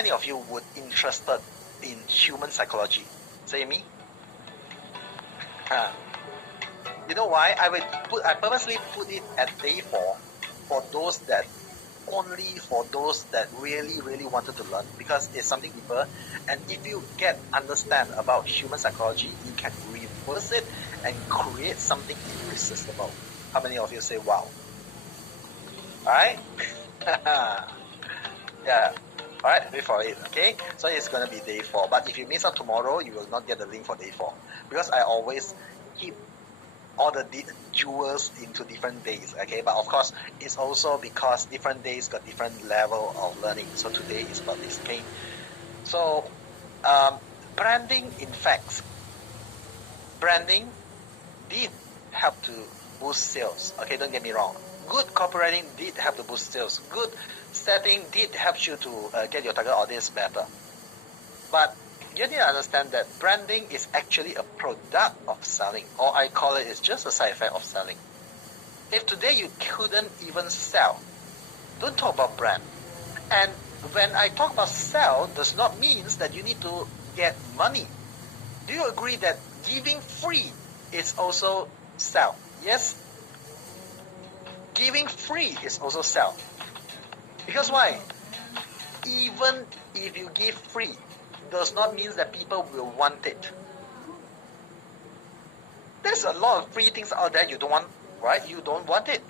many of you would interested in human psychology? Say me. You know why? I purposely put it at day 4 for those that really wanted to learn, because it's something deeper. And if you understand about human psychology, you can reverse it and create something irresistible. How many of you say wow? Alright? Yeah. Alright, wait for it, okay? So it's gonna be day 4. But if you miss out tomorrow, you will not get the link for day 4. Because I always keep all the jewels into different days, okay? But of course, it's also because different days got different level of learning. So today is about this, okay? So, branding, in fact, branding did help to boost sales, okay? Don't get me wrong. Good copywriting did help to boost sales. Good setting did help you to get your target audience better. But you need to understand that branding is actually a product of selling, or I call it, it's just a side effect of selling. If today you couldn't even sell, don't talk about brand. And when I talk about sell, does not mean that you need to get money. Do you agree that giving free is also sell? Yes? Giving free is also sell. Because why? Even if you give free, does not mean that people will want it. There's a lot of free things out there you don't want, right? You don't want it.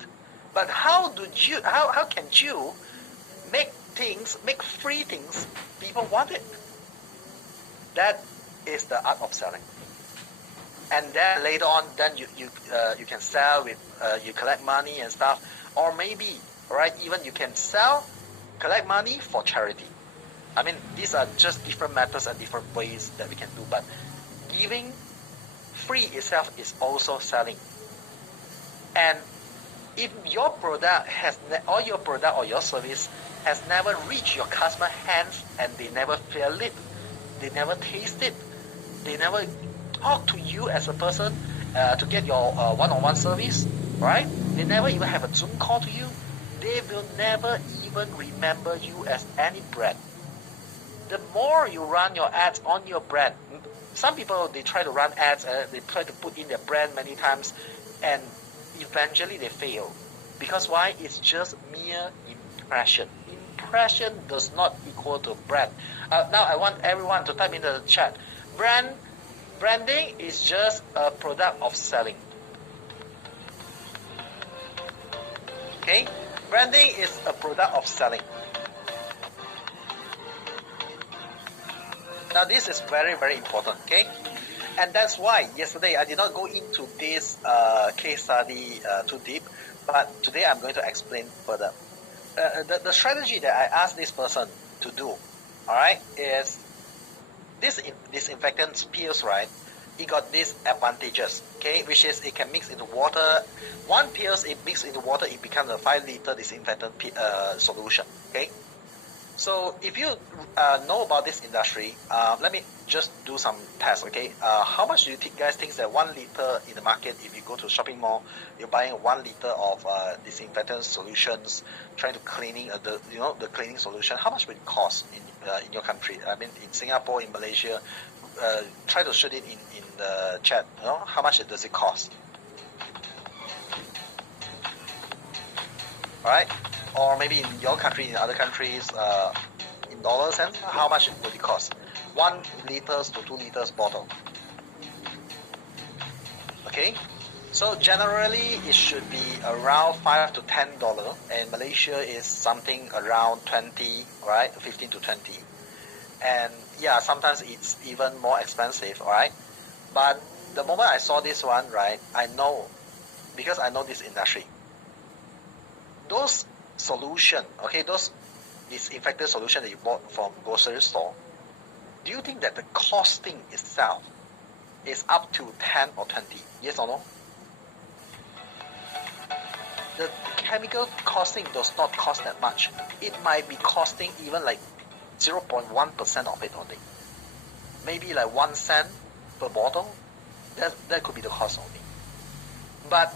But how can you make free things people want it? That is the art of selling. And then later on, then you can sell with you collect money and stuff, or maybe, right, even you can sell, collect money for charity. I mean, these are just different methods and different ways that we can do. But giving free itself is also selling. And if your product or your service has never reached your customer hands, and they never feel it, they never taste it, they never talk to you as a person to get your one-on-one service, right? They never even have a Zoom call to you. They will never even remember you as any brand. The more you run your ads on your brand, some people, they try to run ads, they try to put in their brand many times, and eventually they fail. Because why? It's just mere impression. Impression does not equal to brand. Now I want everyone to type in the chat. Branding is just a product of selling. Okay? Branding is a product of selling. Now this is very, very important, okay? And that's why yesterday I did not go into this case study too deep, but today I'm going to explain further. The strategy that I asked this person to do, alright, is this disinfectant pills, right? It got these advantages, okay, which is it can mix into water. One pills, it mixes into water, it becomes a 5-liter disinfectant solution, okay? So if you know about this industry, let me just do some tests, okay? How much do you guys think that 1 liter in the market, if you go to a shopping mall, you're buying 1 liter of disinfectant solutions, trying to cleaning the cleaning solution, how much would it cost in your country? I mean, in Singapore, in Malaysia, try to shoot it in the chat. You know, how much does it cost? All right. Or maybe in your country, in other countries, in dollar sense, how much would it cost? 1 liters to 2 liters bottle. Okay, so generally it should be around $5 to $10, and Malaysia is something around 20, right? 15 to 20, and yeah, sometimes it's even more expensive, alright. But the moment I saw this one, right, I know, because I know this industry. Those solution, okay, those disinfectant solution that you bought from grocery store, do you think that the costing itself is up to 10 or 20? Yes or no? The chemical costing does not cost that much. It might be costing even like 0.1% of it only. Maybe like 1 cent per bottle. That could be the cost only. But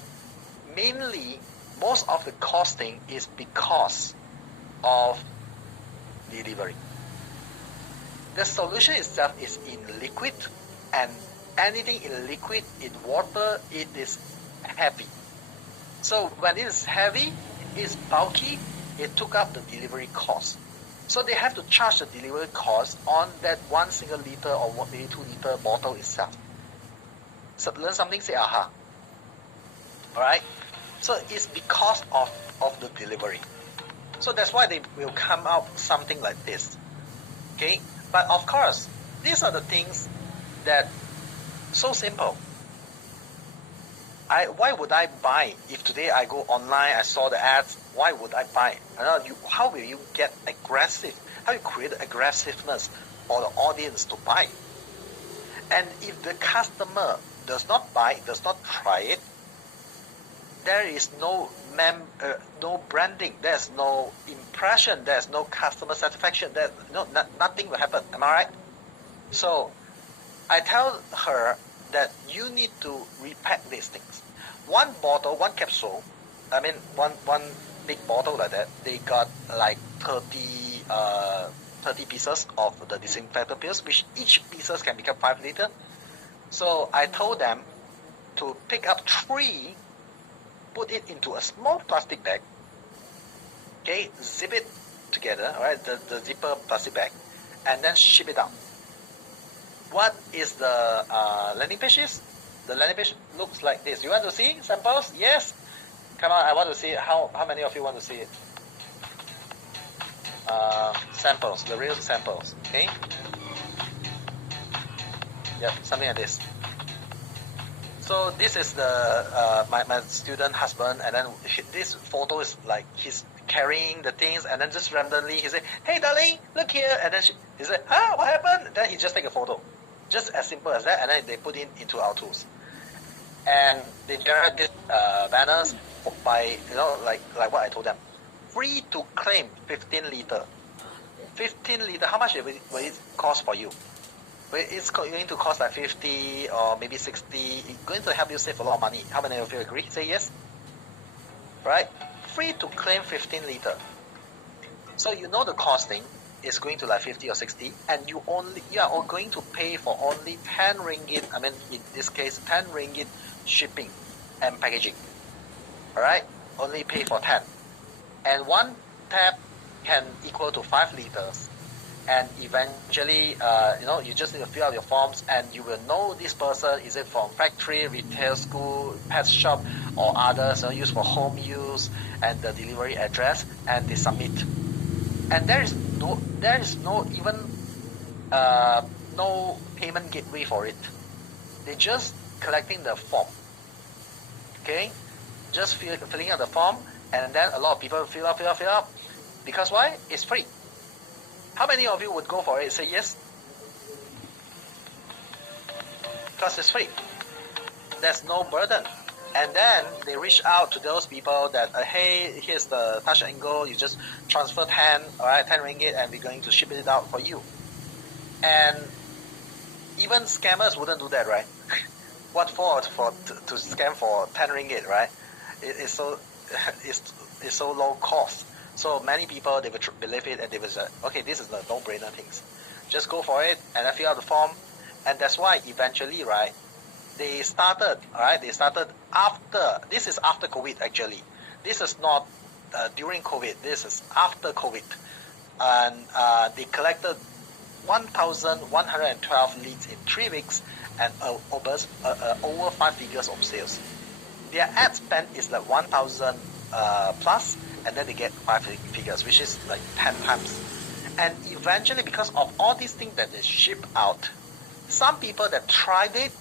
mainly, most of the costing is because of delivery. The solution itself is in liquid, and anything in liquid, in water, it is heavy. So when it is heavy, it's bulky, it took up the delivery cost. So they have to charge the delivery cost on that 1 single liter or maybe 2 liter bottle itself. So learn something, say aha. Alright? So it's because of the delivery. So that's why they will come out something like this. Okay? But of course, these are the things that so simple. Why would I buy? If today I go online, I saw the ads, why would I buy? How will you get aggressive? How you create aggressiveness for the audience to buy? And if the customer does not buy, does not try it, there is no branding, there's no impression, there's no customer satisfaction, nothing will happen. Am I right? So I tell her that you need to repack these things. One bottle, one capsule, one big bottle like that, they got like 30 pieces of the disinfectant pills, which each pieces can become 5 liter. So I told them to pick up 3, put it into a small plastic bag, okay, zip it together, alright, the zipper plastic bag, and then ship it out. What is the landing page is? The landing page looks like this. You want to see samples? Yes. Come on, I want to see it. How many of you want to see it? Samples, the real samples. Okay. Yeah, something like this. So this is the my student husband, and then this photo is like he's carrying the things, and then just randomly he said, "Hey, darling, look here," and then he said, "Huh, what happened?" Then he just take a photo. Just as simple as that, and then they put it into our tools, and they generate these banners by like what I told them, free to claim 15 liter. 15 liter. How much will it cost for you? Well, it's going to cost like 50 or maybe 60. It's going to help you save a lot of money. How many of you agree? Say yes. Right? Free to claim 15 liter. So you know the costing is going to like 50 or 60, and you are going to pay for only 10 ringgit. In this case, 10 ringgit shipping and packaging. Alright? Only pay for 10. And one tap can equal to 5 liters. And eventually, you just need to fill out your forms, and you will know this person, is it from factory, retail, school, pet shop, or others, used for home use, and the delivery address, and they submit. And there is no even no payment gateway for it. They just collecting the form. Okay, just filling out the form, and then a lot of people fill up. Because why? It's free. How many of you would go for it? Say yes. Because it's free. There's no burden. And then they reach out to those people that, hey, here's the touch and go. You just transfer 10, alright, 10 ringgit, and we're going to ship it out for you. And even scammers wouldn't do that, right? What for to scam for 10 ringgit, right? It's so low cost. So many people, they will believe it, and they will say, okay, this is the no-brainer things. Just go for it, and then fill out the form. And that's why eventually, right, they started after, this is after COVID actually. This is not during COVID, this is after COVID. And they collected 1,112 leads in 3 weeks, and over 5 figures of sales. Their ad spend is like 1,000 plus, and then they get 5 figures, which is like 10 times. And eventually, because of all these things that they ship out, some people that tried it,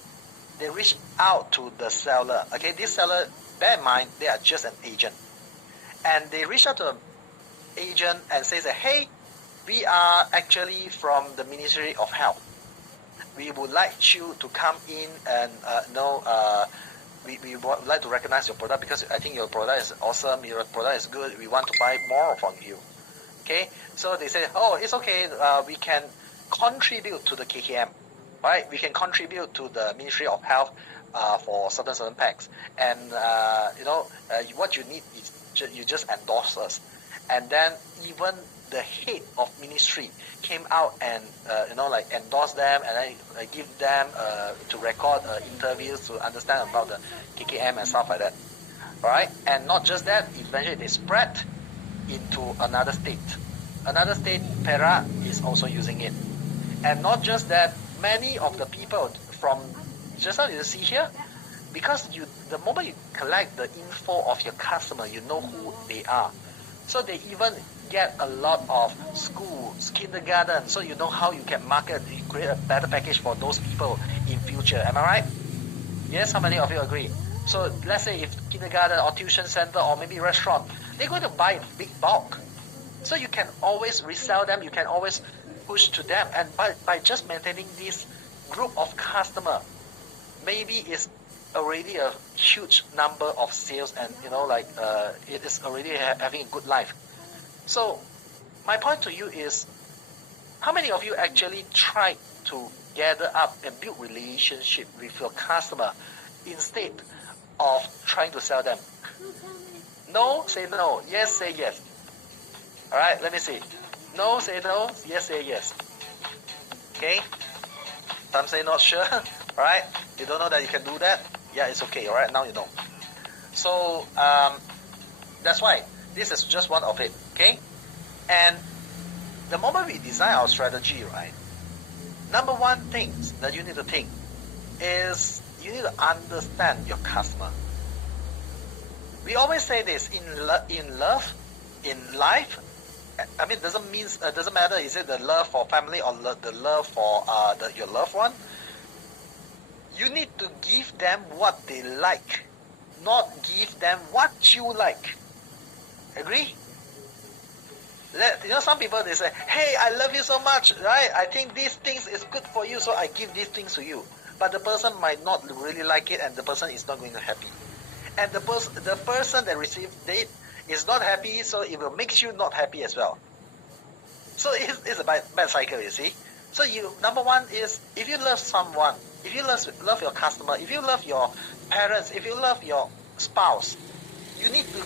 they reach out to the seller. Okay, this seller, bear in mind, they are just an agent. And they reach out to the agent and say that, hey, we are actually from the Ministry of Health. We would like you to come in and we would like to recognize your product because I think your product is awesome, your product is good, we want to buy more from you. Okay, so they say, oh, it's okay, we can contribute to the KKM, right? We can contribute to the Ministry of Health for certain packs. And, what you need is you just endorse us. And then even the head of ministry came out and like endorse them and then give them to record interviews to understand about the KKM and stuff like that. All right, and not just that, eventually they spread into another state. Another state, Perak, is also using it. And not just that, many of the people from, just now you see here, because the moment you collect the info of your customer, you know who they are. So they even get a lot of schools, kindergarten, so you know how you can market, you create a better package for those people in future. Am I right? Yes, how many of you agree? So let's say if kindergarten or tuition center or maybe restaurant, they're going to buy in big bulk. So you can always resell them, you can always push to them. And by just maintaining this group of customer, maybe it's already a huge number of sales and it is already having a good life. So my point to you is, how many of you actually try to gather up and build relationship with your customer instead of trying to sell them? No, say no. Yes, say yes. All right, let me see. No, say no. Yes, say yes. Okay. Some say not sure. All right. You don't know that you can do that. Yeah, it's okay. All right. Now you know. So that's why this is just one of it. Okay. And the moment we design our strategy, right? Number one things that you need to think is you need to understand your customer. We always say this in love, in life. I mean, doesn't matter. Is it the love for family or the love for your loved one? You need to give them what they like, not give them what you like. Agree? Some people, they say, hey, I love you so much, right? I think these things is good for you, so I give these things to you. But the person might not really like it, and the person is not going to be happy. And the person that received it is not happy, so it will make you not happy as well. So it's a bad cycle, you see. So number one is, if you love someone, if you love your customer, if you love your parents, if you love your spouse, you need to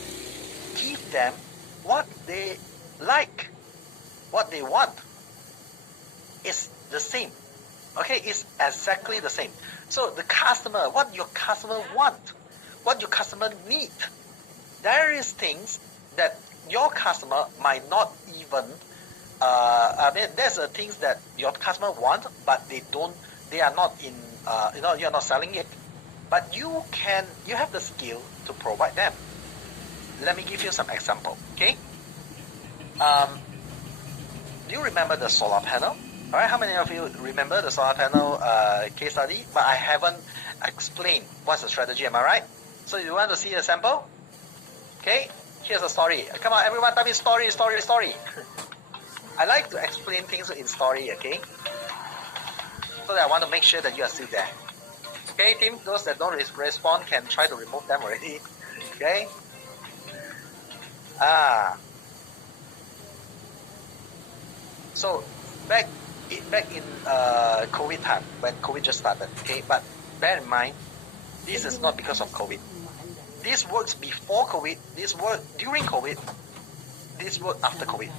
give them what they like, what they want. It's the same. Okay, it's exactly the same. So the customer, what your customer want, what your customer need, there is things that your customer might not even there's things that your customer want, but they are not in you're not selling it, but you have the skill to provide them. Let me give you some example. Okay, do you remember the solar panel? All right, how many of you remember the solar panel case study? But I haven't explained what's the strategy. Am I right? So you want to see a sample? Okay, here's a story. Come on, everyone, tell me story. I like to explain things in story, okay? So that I want to make sure that you are still there. Okay, team, those that don't respond can try to remove them already. Okay? So back in COVID time, when COVID just started, okay? But bear in mind, this is not because of COVID. This works before COVID, this worked during COVID, this worked after COVID.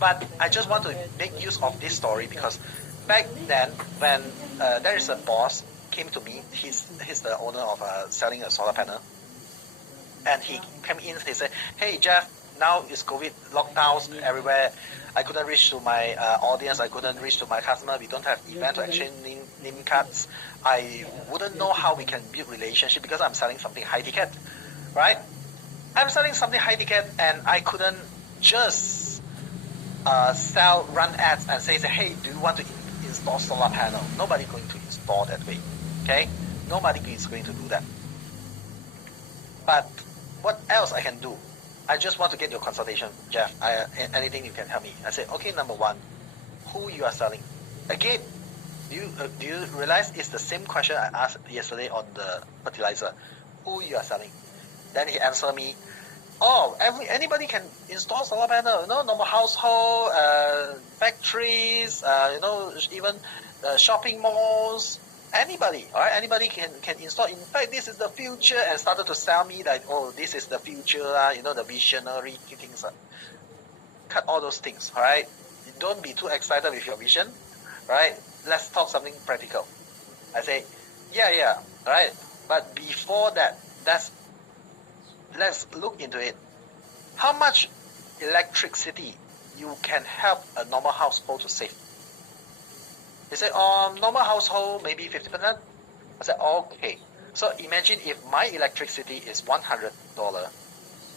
But I just want to make use of this story because back then, when there is a boss came to me, he's the owner of selling a solar panel, and he came in, he said, hey Jeff, now it's COVID, lockdowns everywhere, I couldn't reach to my audience, I couldn't reach to my customer, we don't have event to exchange name cards, I wouldn't know how we can build relationship because I'm selling something high ticket, right? I'm selling something high ticket and I couldn't just run ads and say, hey, do you want to install solar panel? Nobody going to install that way, okay? Nobody is going to do that. But what else I can do? I just want to get your consultation, Jeff. Anything you can help me? I say, okay, number one, who you are selling? Again, do you realize it's the same question I asked yesterday on the fertilizer? Who you are selling? Then he answered me, oh, anybody can install solar panel, normal household, factories, even shopping malls, anybody, all right, anybody can install. In fact, this is the future, and started to sell me that, oh, this is the future, the visionary things. cut all those things, all right? Don't be too excited with your vision, right? Let's talk something practical. I say, yeah, right? But before that, let's look into it. How much electricity you can help a normal household to save? They say, normal household maybe 50%. I said, okay. So imagine if my electricity is $100,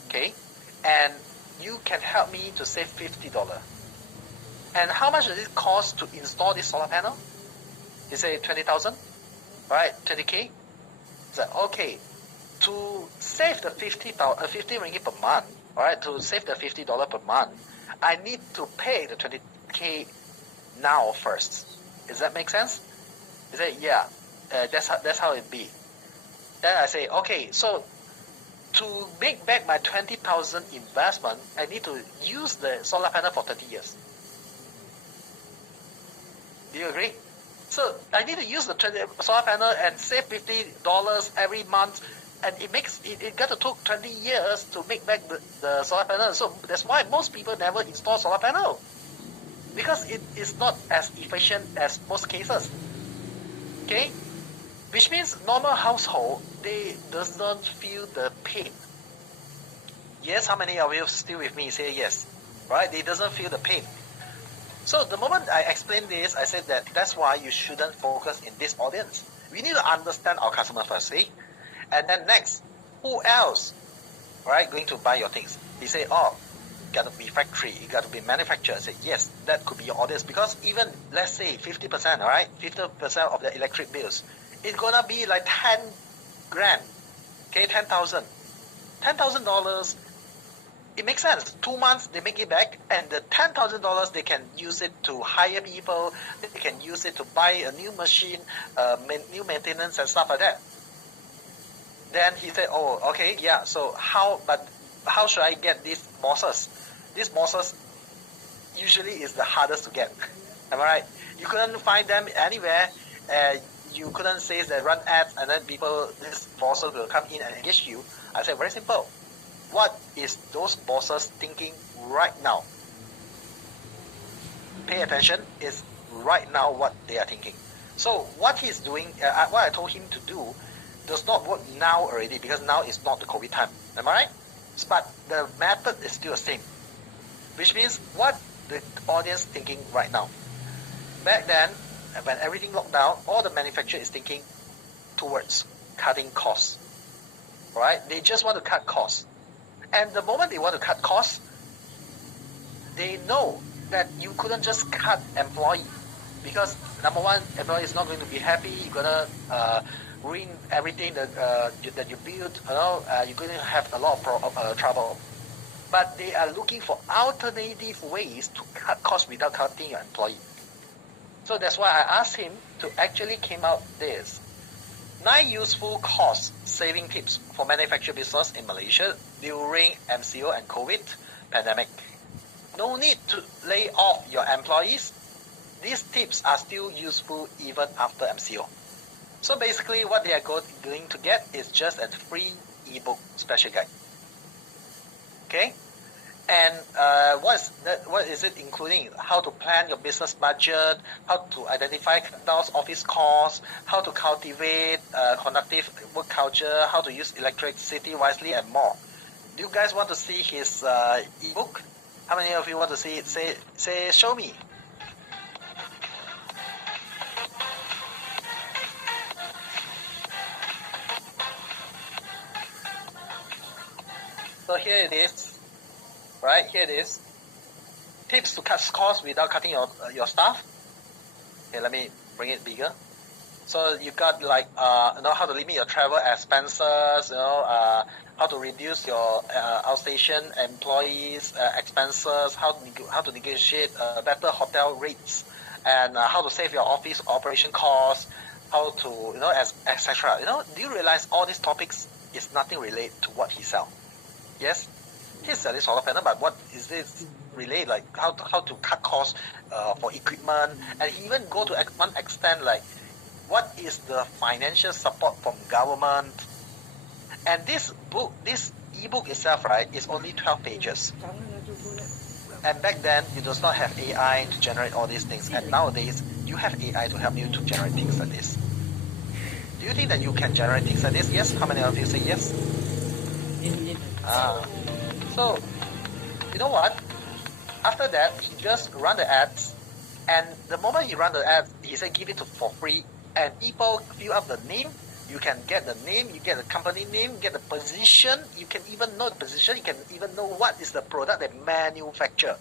okay, and you can help me to save $50. And how much does it cost to install this solar panel? He said 20,000, right? 20K. I said, okay. To save the 50 ringgit per month, all right, to save the $50 per month, I need to pay the 20K now first. Does that make sense? He said, yeah, that's how it be. Then I say, okay, so to make back my 20,000 investment, I need to use the solar panel for 30 years. Do you agree? So I need to use the solar panel and save $50 every month, and it got to take 20 years to make back the solar panel. So that's why most people never install solar panel, because it is not as efficient as most cases. Okay, which means normal household, they does not feel the pain. Yes, how many of you still with me? Say yes, right? They doesn't feel the pain. So the moment I explained this, I said that's why you shouldn't focus in this audience. We need to understand our customer firstly, and then next, who else, right, going to buy your things? He say, oh, got to be factory, it got to be manufacturer. I say, yes, that could be your audience, because even let's say 50%, all right, 50% of the electric bills, it's gonna be like 10 grand, okay, 10,000, $10,000. It makes sense. 2 months they make it back, and the $10,000 they can use it to hire people. They can use it to buy a new machine, new maintenance and stuff like that. Then he said, "Oh, okay, yeah. So how should I get these bosses? These bosses usually is the hardest to get. Am I right? You couldn't find them anywhere. You couldn't say that run ads and then these bosses will come in and engage you. I said, very simple. What is those bosses thinking right now? Pay attention, is right now what they are thinking. So what he's doing, what I told him to do, does not work now already, because now is not the COVID time. Am I right? But the method is still the same. Which means what the audience thinking right now. Back then, when everything locked down, all the manufacturer is thinking towards cutting costs. Right? They just want to cut costs. And the moment they want to cut costs, they know that you couldn't just cut employee, because number one, employee is not going to be happy. You're gonna ruin everything that you built. You're going to have a lot of trouble. But they are looking for alternative ways to cut costs without cutting your employee. So that's why I asked him to actually came out this 9 useful cost saving tips for manufacturing business in Malaysia during MCO and COVID pandemic. No need to lay off your employees. These tips are still useful even after MCO. So basically what they are going to get is just a free ebook special guide. Okay? And what is it including? How to plan your business budget, how to identify cut-downs office costs, how to cultivate conductive work culture, how to use electricity wisely, and more. Do you guys want to see his ebook? How many of you want to see it? Say, show me. So here it is. Right, here it is. Tips to cut costs without cutting your staff. Okay, let me bring it bigger. So you got like how to limit your travel expenses, how to reduce your outstation employees expenses, how to negotiate better hotel rates, and how to save your office operation costs, how to etc. Do you realize all these topics is nothing related to what he sell? Yes. He's selling solar panel, but what is this related? Like how to cut costs for equipment, and he even go to one extent like what is the financial support from government. And this ebook itself, right, is only 12 pages. And back then, you does not have AI to generate all these things. And nowadays, you have AI to help you to generate things like this. Do you think that you can generate things like this? Yes? How many of you say yes? So, you know what? After that, he just run the ads. And the moment he run the ads, he said give it for free. And people fill up the name. You can get the name, you get the company name, get the position. You can even know the position. You can even know what is the product they manufacture.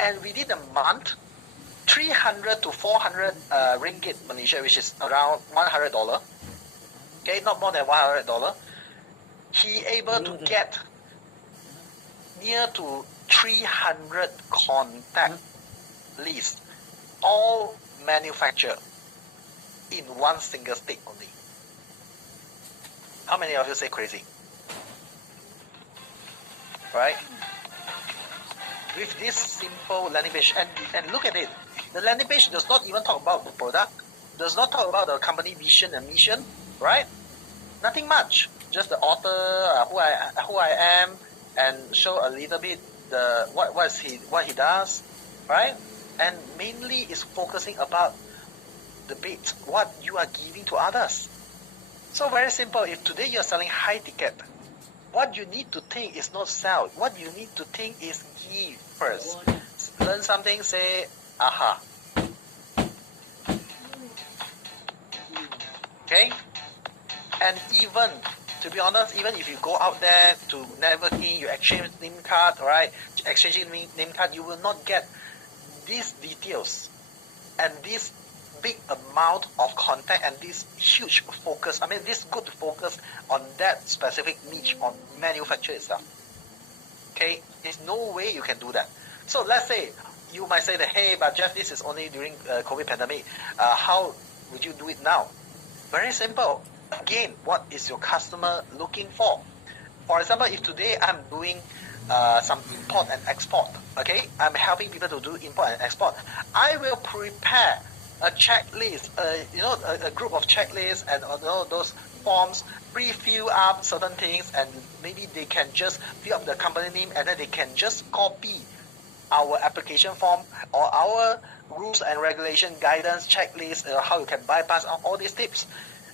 And within a month, 300 to 400 ringgit Malaysia, which is around $100. Okay, not more than $100. He able to get near to 300 contact lists, all manufactured in one single state only. How many of you say crazy? Right? With this simple landing page, and look at it, the landing page does not even talk about the product, does not talk about the company vision and mission, right? Nothing much, just the author, who I am, and show a little bit the what he does, right? And mainly is focusing about the bit, what you are giving to others. So very simple. If today you are selling high ticket, what you need to think is not sell. What you need to think is give first. Learn something, say, aha. Okay? And even, to be honest, even if you go out there to networking, you exchange name card, right? Exchanging name card, you will not get these details and this big amount of contact and this huge focus. I mean, this good focus on that specific niche on manufacture itself. Okay, there's no way you can do that. So let's say you might say that, hey, but Jeff, this is only during COVID pandemic. How would you do it now? Very simple. Again, what is your customer looking for? For example, if today I'm doing some import and export, okay, I'm helping people to do import and export, I will prepare a checklist, a group of checklists and those forms, pre-fill up certain things, and maybe they can just fill up the company name and then they can just copy our application form or our rules and regulation guidance checklist, how you can bypass all these tips.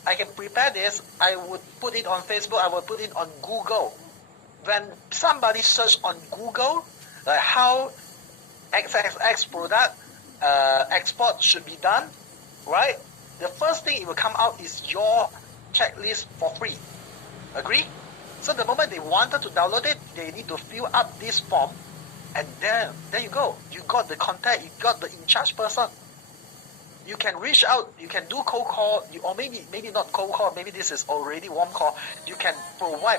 I can prepare this, I would put it on Facebook, I would put it on Google. When somebody search on Google, like how XXX product export should be done, right? The first thing it will come out is your checklist for free. Agree? So the moment they wanted to download it, they need to fill up this form, and then there you go. You got the contact, you got the in-charge person. You can reach out, you can do cold call, or maybe not cold call, maybe this is already warm call. You can provide